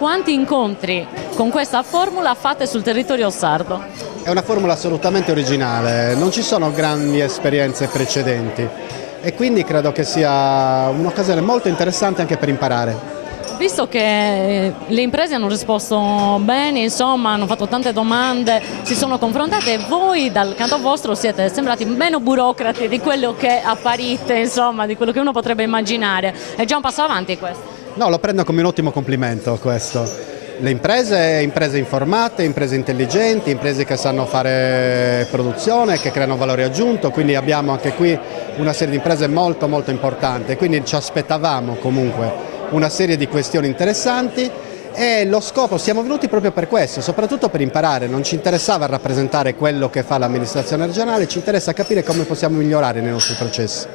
quanti incontri con questa formula fate sul territorio sardo? È una formula assolutamente originale, non ci sono grandi esperienze precedenti e quindi credo che sia un'occasione molto interessante anche per imparare. Visto che le imprese hanno risposto bene, insomma, hanno fatto tante domande, si sono confrontate, voi dal canto vostro siete sembrati meno burocrati di quello che apparite, insomma, di quello che uno potrebbe immaginare. È già un passo avanti questo? No, lo prendo come un ottimo complimento questo. Le imprese informate, imprese intelligenti, imprese che sanno fare produzione, che creano valore aggiunto, quindi abbiamo anche qui una serie di imprese molto molto importanti, quindi ci aspettavamo comunque una serie di questioni interessanti e lo scopo, siamo venuti proprio per questo, soprattutto per imparare, non ci interessava rappresentare quello che fa l'amministrazione regionale, ci interessa capire come possiamo migliorare nei nostri processi.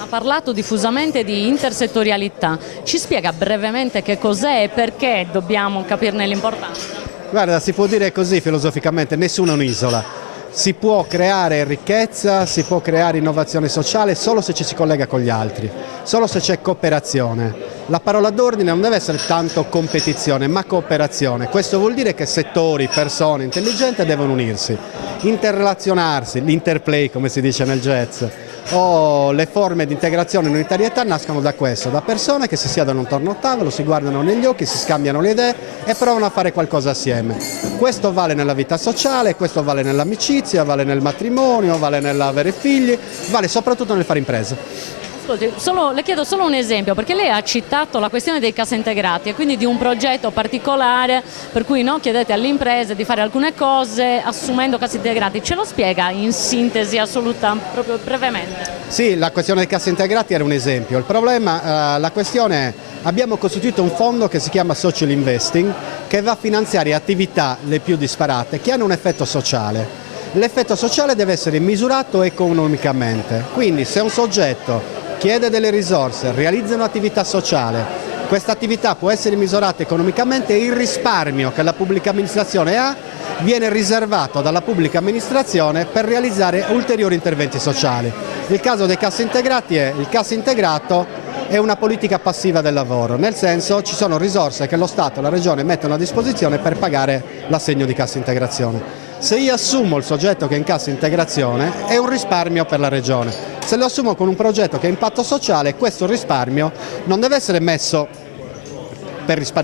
Ha parlato diffusamente di intersettorialità, ci spiega brevemente che cos'è e perché dobbiamo capirne l'importanza? Guarda, si può dire così filosoficamente, nessuno è un'isola. Si può creare ricchezza, si può creare innovazione sociale solo se ci si collega con gli altri, solo se c'è cooperazione. La parola d'ordine non deve essere tanto competizione, ma cooperazione. Questo vuol dire che settori, persone intelligenti devono unirsi, interrelazionarsi, l'interplay come si dice nel jazz, o le forme di integrazione e unitarietà nascono da questo, da persone che si siedono intorno a un tavolo, si guardano negli occhi, si scambiano le idee e provano a fare qualcosa assieme. Questo vale nella vita sociale, questo vale nell'amicizia, vale nel matrimonio, vale nell'avere figli, vale soprattutto nel fare impresa. Ascolti, le chiedo solo un esempio, perché lei ha citato la questione dei cassaintegrati e quindi di un progetto particolare per cui chiedete alle imprese di fare alcune cose assumendo cassaintegrati. Ce lo spiega in sintesi assoluta, proprio brevemente? Sì, la questione dei cassaintegrati era un esempio. Il problema, la questione è, abbiamo costituito un fondo che si chiama Social Investing che va a finanziare attività le più disparate che hanno un effetto sociale. L'effetto sociale deve essere misurato economicamente, quindi se un soggetto chiede delle risorse, realizza un'attività sociale, questa attività può essere misurata economicamente e il risparmio che la pubblica amministrazione ha viene riservato dalla pubblica amministrazione per realizzare ulteriori interventi sociali. Il caso dei cassaintegrati è il cassa integrato è una politica passiva del lavoro, nel senso ci sono risorse che lo Stato e la Regione mettono a disposizione per pagare l'assegno di cassa integrazione. Se io assumo il soggetto che è in cassa integrazione è un risparmio per la Regione, se lo assumo con un progetto che ha impatto sociale questo risparmio non deve essere messo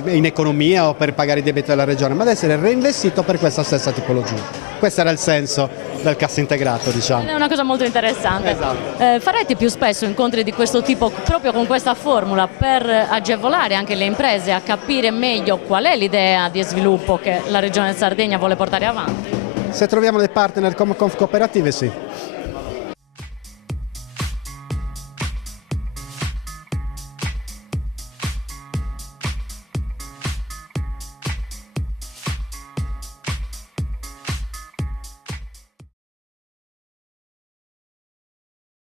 in economia o per pagare i debiti della Regione, ma deve essere reinvestito per questa stessa tipologia. Questo era il senso del cassa integrato, diciamo. È una cosa molto interessante. Esatto. Farete più spesso incontri di questo tipo proprio con questa formula per agevolare anche le imprese a capire meglio qual è l'idea di sviluppo che la Regione Sardegna vuole portare avanti? Se troviamo dei partner come Confcooperative sì.